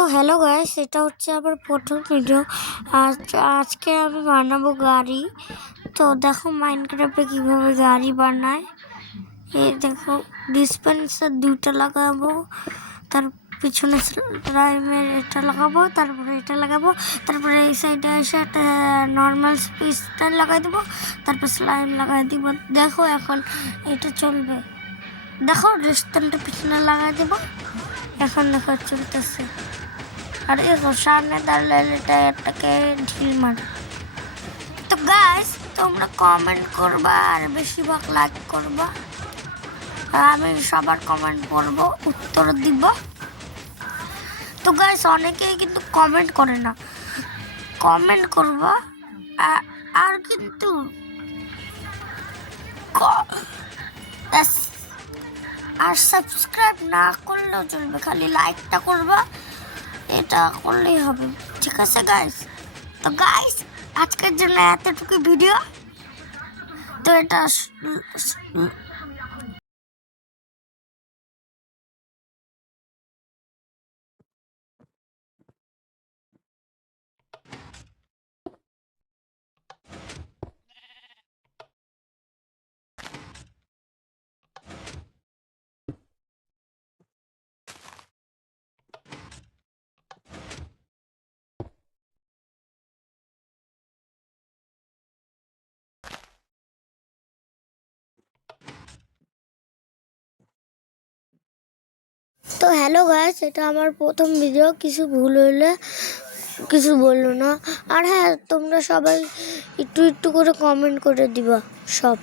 তো hello guys, এটা হচ্ছে আমার প্রথম ভিডিও। আজকে আমি বানাবো গাড়ি। তো দেখো মাইনক্রাফটে কিভাবে গাড়ি বানায়। এই দেখো ডিসপেন্সার দুটো লাগাবো, তার পিছনে স্লাইমের এটা লাগাবো, তারপরে এটা লাগাবো, তারপরে এই সাইডে এসে একটা নর্মাল স্পিস্টার লাগাই দেবো, তারপর স্লাইম লাগাই দিব। দেখো এখন এটা চলবে। দেখো ডিসপেন্সটা পিছনে লাগাই দেবো। এখন দেখো চলতেছে। আর দেখো সামনে দাঁড়ালে টায়ারটাকে ঢিল মারে। তো গাইস তোমরা কমেন্ট করবা আর বেশিরভাগ লাইক করবা। আমি সবার কমেন্ট পড়বো, উত্তর দিব। তো গাইস অনেকেই কিন্তু কমেন্ট করে না, কমেন্ট করবা। আর কিন্তু আর সাবস্ক্রাইব না করলেও চলবে, খালি লাইকটা করবা, এটা করলেই হবে। ঠিক আছে গাইস? তো গাইস আজকের জন্য এতটুকু ভিডিও। তো এটা তো হ্যালো গাইস, এটা আমার প্রথম ভিডিও। কিছু ভুল হলে কিছু বললো না। আর হ্যাঁ, তোমরা সবাই একটু একটু করে কমেন্ট করে দিবা সব।